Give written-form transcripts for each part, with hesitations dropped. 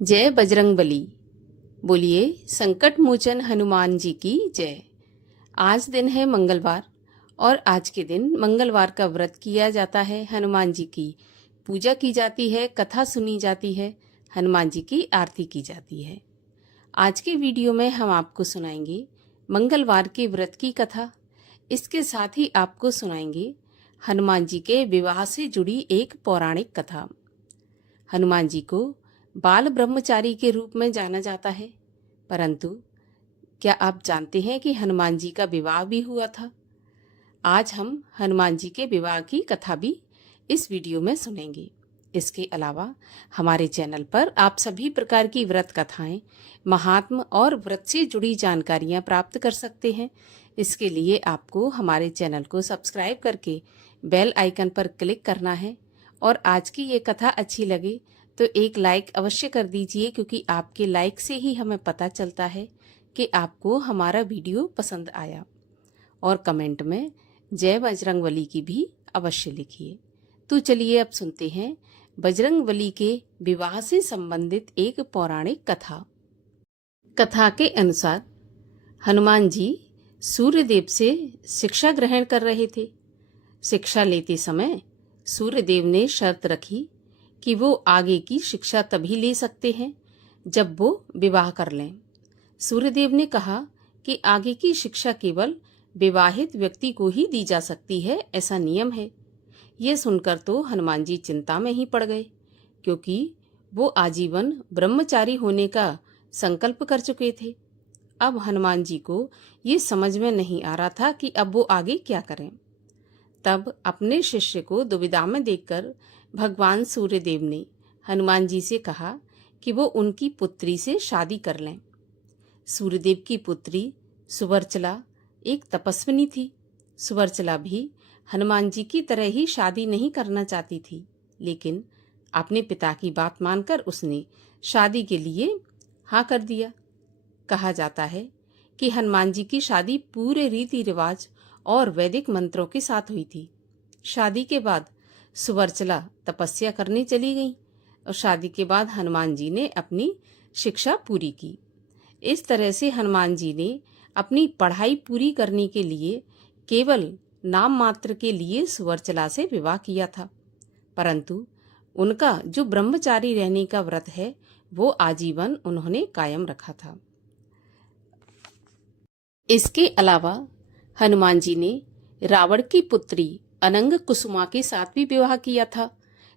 जय बजरंगबली। बोलिए संकट मोचन हनुमान जी की जय। आज दिन है मंगलवार और आज के दिन मंगलवार का व्रत किया जाता है। हनुमान जी की पूजा की जाती है, कथा सुनी जाती है, हनुमान जी की आरती की जाती है। आज के वीडियो में हम आपको सुनाएंगे मंगलवार के व्रत की कथा। इसके साथ ही आपको सुनाएंगे हनुमान जी के विवाह से जुड़ी एक पौराणिक कथा। हनुमान जी को बाल ब्रह्मचारी के रूप में जाना जाता है, परंतु क्या आप जानते हैं कि हनुमान जी का विवाह भी हुआ था? आज हम हनुमान जी के विवाह की कथा भी इस वीडियो में सुनेंगे। इसके अलावा हमारे चैनल पर आप सभी प्रकार की व्रत कथाएं, महात्म और व्रत से जुड़ी जानकारियां प्राप्त कर सकते हैं। इसके लिए आपको हमारे चैनल को सब्सक्राइब करके बेल आइकन पर क्लिक करना है और आज की ये कथा अच्छी लगे तो एक लाइक अवश्य कर दीजिए, क्योंकि आपके लाइक से ही हमें पता चलता है कि आपको हमारा वीडियो पसंद आया। और कमेंट में जय बजरंगबली की भी अवश्य लिखिए। तो चलिए अब सुनते हैं बजरंगबली के विवाह से संबंधित एक पौराणिक कथा। कथा के अनुसार हनुमान जी सूर्यदेव से शिक्षा ग्रहण कर रहे थे। शिक्षा लेते समय सूर्यदेव ने शर्त रखी कि वो आगे की शिक्षा तभी ले सकते हैं जब वो विवाह कर लें। सूर्यदेव ने कहा कि आगे की शिक्षा केवल विवाहित व्यक्ति को ही दी जा सकती है, ऐसा नियम है। ये सुनकर तो हनुमान जी चिंता में ही पड़ गए, क्योंकि वो आजीवन ब्रह्मचारी होने का संकल्प कर चुके थे। अब हनुमान जी को ये समझ में नहीं आ रहा था कि अब वो आगे क्या करें। तब अपने शिष्य को दुविधा में देखकर भगवान सूर्यदेव ने हनुमान जी से कहा कि वो उनकी पुत्री से शादी कर लें। सूर्यदेव की पुत्री सुवर्चला एक तपस्विनी थी। सुवर्चला भी हनुमान जी की तरह ही शादी नहीं करना चाहती थी, लेकिन अपने पिता की बात मानकर उसने शादी के लिए हाँ कर दिया। कहा जाता है कि हनुमान जी की शादी पूरे रीति रिवाज और वैदिक मंत्रों के साथ हुई थी। शादी के बाद सुवर्चला तपस्या करने चली गई और शादी के बाद हनुमान जी ने अपनी शिक्षा पूरी की। इस तरह से हनुमान जी ने अपनी पढ़ाई पूरी करने के लिए केवल नाम मात्र के लिए सुवर्चला से विवाह किया था, परंतु उनका जो ब्रह्मचारी रहने का व्रत है वो आजीवन उन्होंने कायम रखा था। इसके अलावा हनुमान जी ने रावण की पुत्री अनंग कुसुमा के साथ भी विवाह किया था।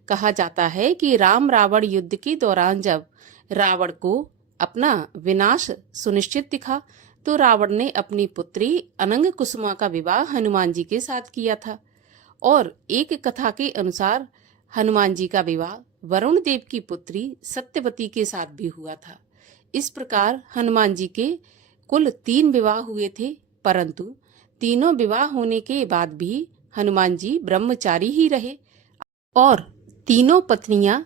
कहा जाता है कि राम रावण युद्ध के दौरान जब रावण को अपना विनाश सुनिश्चित दिखा तो रावण ने अपनी पुत्री अनंग कुसुमा का विवाह हनुमान जी के साथ किया था। और एक कथा के अनुसार हनुमान जी का विवाह वरुण देव की पुत्री सत्यवती के साथ भी हुआ था। इस प्रकार हनुमान जी के कुल 3 विवाह हुए थे, परंतु तीनों विवाह होने के बाद भी हनुमान जी ब्रह्मचारी ही रहे और तीनों पत्नियां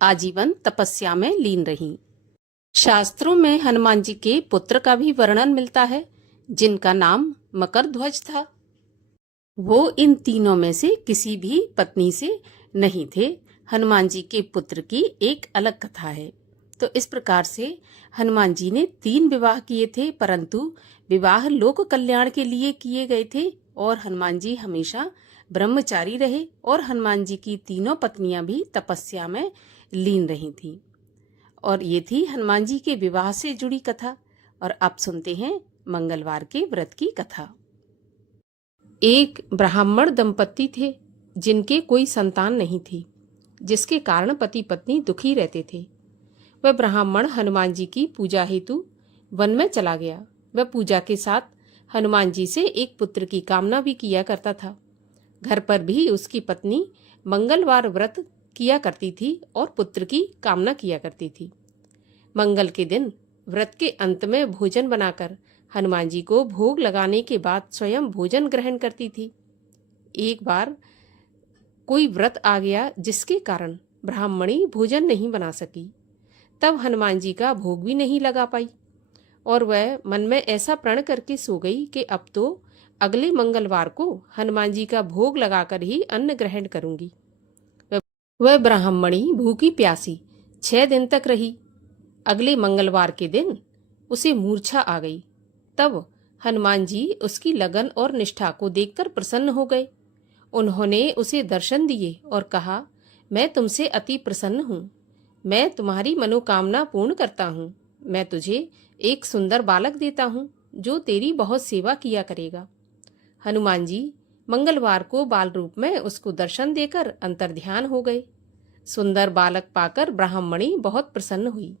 आजीवन तपस्या में लीन रहीं। शास्त्रों में हनुमान जी के पुत्र का भी वर्णन मिलता है, जिनका नाम मकरध्वज था। वो इन तीनों में से किसी भी पत्नी से नहीं थे। हनुमान जी के पुत्र की एक अलग कथा है। तो इस प्रकार से हनुमान जी ने 3 विवाह किए थे, परंतु विवाह लोक कल्याण के लिए किए गए थे और हनुमान जी हमेशा ब्रह्मचारी रहे और हनुमान जी की तीनों पत्नियां भी तपस्या में लीन रही थीं। और ये थी हनुमान जी के विवाह से जुड़ी कथा। और अब सुनते हैं मंगलवार के व्रत की कथा। एक ब्राह्मण दंपति थे जिनके कोई संतान नहीं थी, जिसके कारण पति पत्नी दुखी रहते थे। वह ब्राह्मण हनुमान जी की पूजा हेतु वन में चला गया। वह पूजा के साथ हनुमान जी से एक पुत्र की कामना भी किया करता था। घर पर भी उसकी पत्नी मंगलवार व्रत किया करती थी और पुत्र की कामना किया करती थी। मंगल के दिन व्रत के अंत में भोजन बनाकर हनुमान जी को भोग लगाने के बाद स्वयं भोजन ग्रहण करती थी। एक बार कोई व्रत आ गया जिसके कारण ब्राह्मणी भोजन नहीं बना सकी। तब हनुमान जी का भोग भी नहीं लगा पाई और वह मन में ऐसा प्रण करके सो गई कि अब तो अगले मंगलवार को हनुमान जी का भोग लगाकर ही अन्न ग्रहण करूंगी। वह ब्राह्मणी भूखी प्यासी 6 दिन तक रही। अगले मंगलवार के दिन उसे मूर्छा आ गई। तब हनुमान जी उसकी लगन और निष्ठा को देखकर प्रसन्न हो गए। उन्होंने उसे दर्शन दिए और कहा, मैं तुमसे अति प्रसन्न हूँ। मैं तुम्हारी मनोकामना पूर्ण करता हूँ। मैं तुझे एक सुंदर बालक देता हूँ जो तेरी बहुत सेवा किया करेगा। हनुमान जी मंगलवार को बाल रूप में उसको दर्शन देकर अंतर्ध्यान हो गए। सुंदर बालक पाकर ब्राह्मणी बहुत प्रसन्न हुई।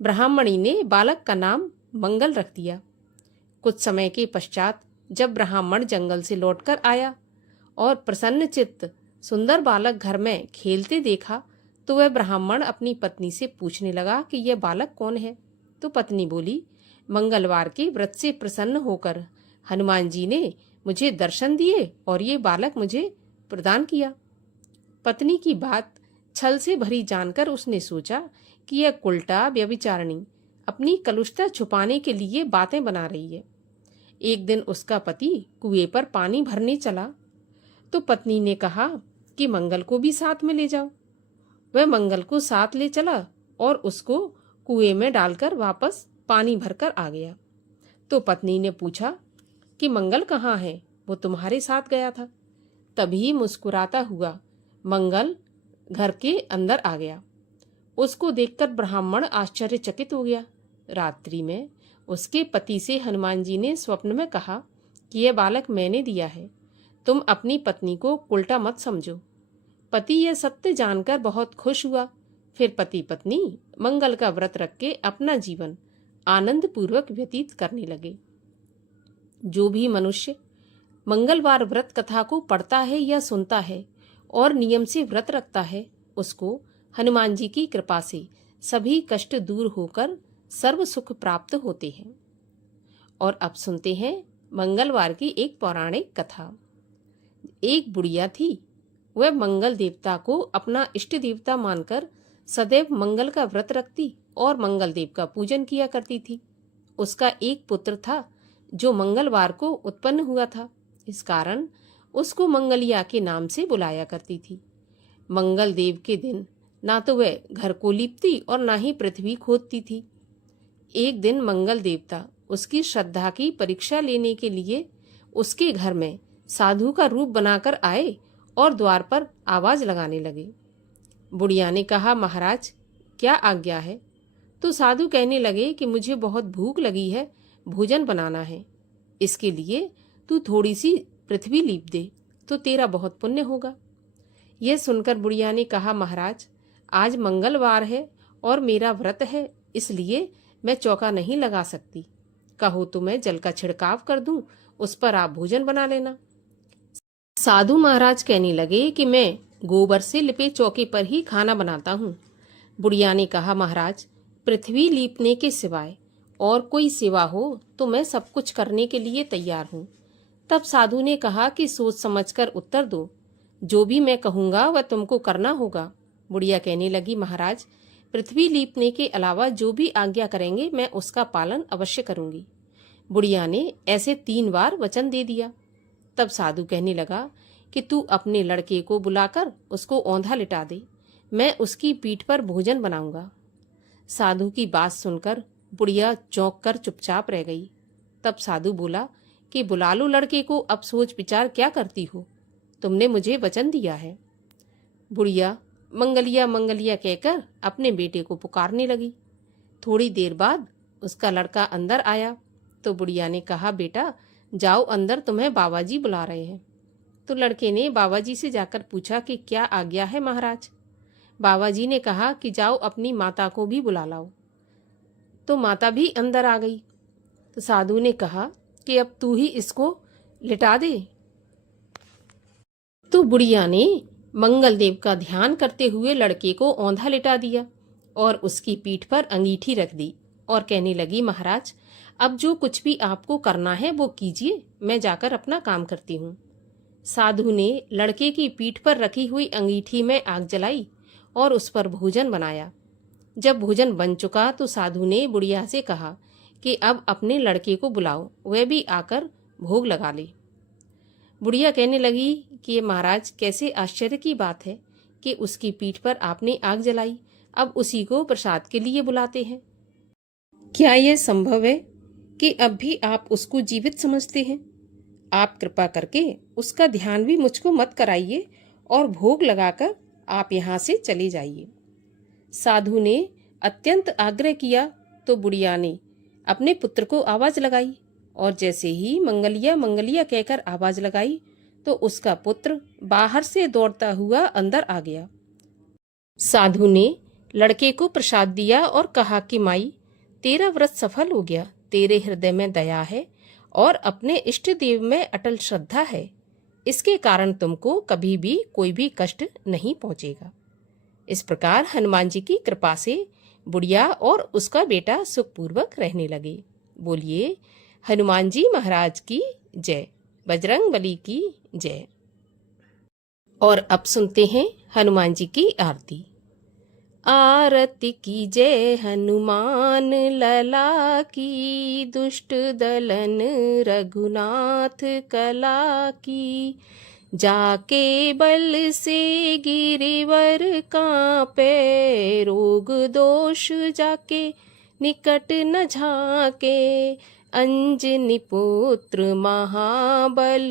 ब्राह्मणी ने बालक का नाम मंगल रख दिया। कुछ समय के पश्चात जब ब्राह्मण जंगल से लौटकर आया और प्रसन्न चित्त सुंदर बालक घर में खेलते देखा, तो वह ब्राह्मण अपनी पत्नी से पूछने लगा कि यह बालक कौन है। तो पत्नी बोली, मंगलवार के व्रत से प्रसन्न होकर हनुमान जी ने मुझे दर्शन दिए और ये बालक मुझे प्रदान किया। पत्नी की बात छल से भरी जानकर उसने सोचा कि यह कुलटा व्यभिचारिणी अपनी कलुषता छुपाने के लिए बातें बना रही है। एक दिन उसका पति कुएं पर पानी भरने चला तो पत्नी ने कहा कि मंगल को भी साथ में ले जाओ। वह मंगल को साथ ले चला और उसको कुएं में डालकर वापस पानी भरकर आ गया। तो पत्नी ने पूछा कि मंगल कहाँ है? वो तुम्हारे साथ गया था। तभी मुस्कुराता हुआ मंगल घर के अंदर आ गया। उसको देखकर ब्राह्मण आश्चर्यचकित हो गया। रात्रि में उसके पति से हनुमान जी ने स्वप्न में कहा कि यह बालक मैंने दिया है, तुम अपनी पत्नी को उल्टा मत समझो। पति यह सत्य जानकर बहुत खुश हुआ। फिर पति पत्नी मंगल का व्रत रख के अपना जीवन आनंद पूर्वक व्यतीत करने लगे। जो भी मनुष्य मंगलवार व्रत कथा को पढ़ता है या सुनता है और नियम से व्रत रखता है, उसको हनुमान जी की कृपा से सभी कष्ट दूर होकर सर्व सुख प्राप्त होते हैं। और अब सुनते हैं मंगलवार की एक पौराणिक कथा। एक बुढ़िया थी। वह मंगल देवता को अपना इष्ट देवता मानकर सदैव मंगल का व्रत रखती और मंगल देव का पूजन किया करती थी। उसका एक पुत्र था जो मंगलवार को उत्पन्न हुआ था। इस कारण उसको मंगलिया के नाम से बुलाया करती थी। मंगल देव के दिन ना तो वह घर को लीपती और ना ही पृथ्वी खोदती थी। एक दिन मंगल देवता उसकी श्रद्धा की परीक्षा लेने के लिए उसके घर में साधु का रूप बनाकर आए और द्वार पर आवाज लगाने लगे। बुढ़िया ने कहा, महाराज क्या आज्ञा है? तो साधु कहने लगे कि मुझे बहुत भूख लगी है, भोजन बनाना है। इसके लिए तू थोड़ी सी पृथ्वी लीप दे तो तेरा बहुत पुण्य होगा। यह सुनकर बुढ़िया ने कहा, महाराज आज मंगलवार है और मेरा व्रत है, इसलिए मैं चौका नहीं लगा सकती। कहो तो मैं जल का छिड़काव कर दूं, उस पर आप भोजन बना लेना। साधु महाराज कहने लगे कि मैं गोबर से लिपे चौके पर ही खाना बनाता हूँ। बुढ़िया ने कहा, महाराज पृथ्वी लीपने के सिवाय और कोई सेवा हो तो मैं सब कुछ करने के लिए तैयार हूँ। तब साधु ने कहा कि सोच समझकर उत्तर दो, जो भी मैं कहूँगा वह तुमको करना होगा। बुढ़िया कहने लगी, महाराज पृथ्वी लीपने के अलावा जो भी आज्ञा करेंगे मैं उसका पालन अवश्य करूंगी। बुढ़िया ने ऐसे 3 बार वचन दे दिया। तब साधु कहने लगा कि तू अपने लड़के को बुलाकर उसको औंधा लिटा दे, मैं उसकी पीठ पर भोजन बनाऊंगा। साधु की बात सुनकर बुढ़िया चौंक कर चुपचाप रह गई। तब साधु बोला कि बुला लो लड़के को, अब सोच विचार क्या करती हो, तुमने मुझे वचन दिया है। बुढ़िया मंगलिया मंगलिया कहकर अपने बेटे को पुकारने लगी। थोड़ी देर बाद उसका लड़का अंदर आया तो बुढ़िया ने कहा, बेटा जाओ अंदर, तुम्हें बाबा जी बुला रहे हैं। तो लड़के ने बाबा जी से जाकर पूछा कि क्या आज्ञा है महाराज। बाबा जी ने कहा कि जाओ अपनी माता को भी बुला लाओ। तो माता भी अंदर आ गई। तो साधु ने कहा कि अब तू ही इसको लिटा दे। तो बुढ़िया ने मंगल देव का ध्यान करते हुए लड़के को औंधा लिटा दिया और उसकी पीठ पर अंगीठी रख दी और कहने लगी, महाराज अब जो कुछ भी आपको करना है वो कीजिए, मैं जाकर अपना काम करती हूँ। साधु ने लड़के की पीठ पर रखी हुई अंगीठी में आग जलाई और उस पर भोजन बनाया। जब भोजन बन चुका तो साधु ने बुढ़िया से कहा कि अब अपने लड़के को बुलाओ, वह भी आकर भोग लगा ले। बुढ़िया कहने लगी कि महाराज कैसे आश्चर्य की बात है कि उसकी पीठ पर आपने आग जलाई, अब उसी को प्रसाद के लिए बुलाते हैं। क्या यह संभव है कि अब भी आप उसको जीवित समझते हैं? आप कृपा करके उसका ध्यान भी मुझको मत कराइए और भोग लगाकर आप यहाँ से चले जाइए। साधु ने अत्यंत आग्रह किया तो बुढ़िया ने अपने पुत्र को आवाज लगाई और जैसे ही मंगलिया मंगलिया कहकर आवाज लगाई तो उसका पुत्र बाहर से दौड़ता हुआ अंदर आ गया। साधु ने लड़के को प्रसाद दिया और कहा कि माई, तेरा व्रत सफल हो गया। तेरे हृदय में दया है और अपने इष्ट देव में अटल श्रद्धा है। इसके कारण तुमको कभी भी कोई भी कष्ट नहीं पहुंचेगा। इस प्रकार हनुमान जी की कृपा से बुढ़िया और उसका बेटा सुखपूर्वक रहने लगे। बोलिए हनुमान जी महाराज की जय, बजरंग बली की जय। और अब सुनते हैं हनुमान जी की आरती। आरती की जय हनुमान लला की, दुष्ट दलन रघुनाथ कला की। जाके बल से गिरिवर कांपे, रोग दोष जाके निकट न झाके। अंजनी पुत्र महाबलदाई,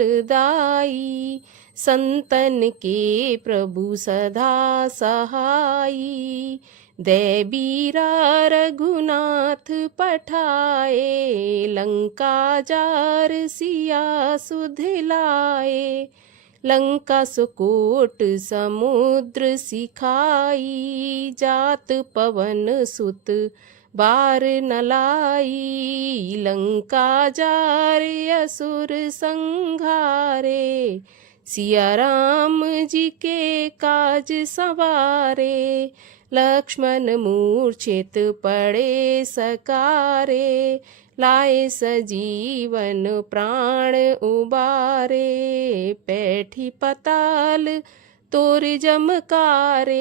संतन के प्रभु सदा सहाई। दे बीरा रघुनाथ पठाए, लंका जार सिया सुध लाए। लंका सुकोट समुद्र सिखाई, जात पवन सुत बार न लाई। लंका जार असुर संघारे, सिया राम जी के काज संवारे। लक्ष्मण मूर्छित पड़े सकारे, लाए सजीवन प्राण उबारे। पैठी पताल तोर जमकारे,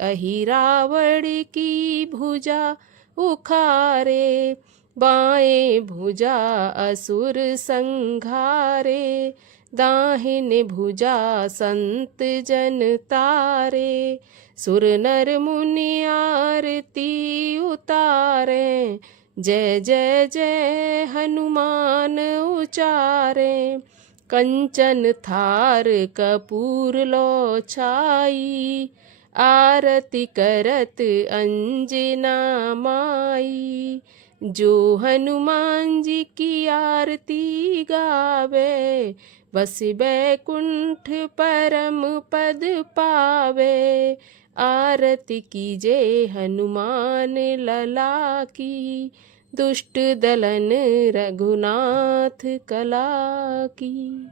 अहि रावण की भुजा उखारे। बाएं भुजा असुर संघारे, दाहिने भुजा संत जन तारे। सुर नर मुनि आरती उतारे, जय जय जय हनुमान उचारे। कंचन थार कपूर लो छाई, आरती करत अंजना माई। जो हनुमान जी की आरती गावे, बस बैकुंठ परम पद पावे। आरती कीजे हनुमान लला की, दुष्ट दलन रघुनाथ कला की।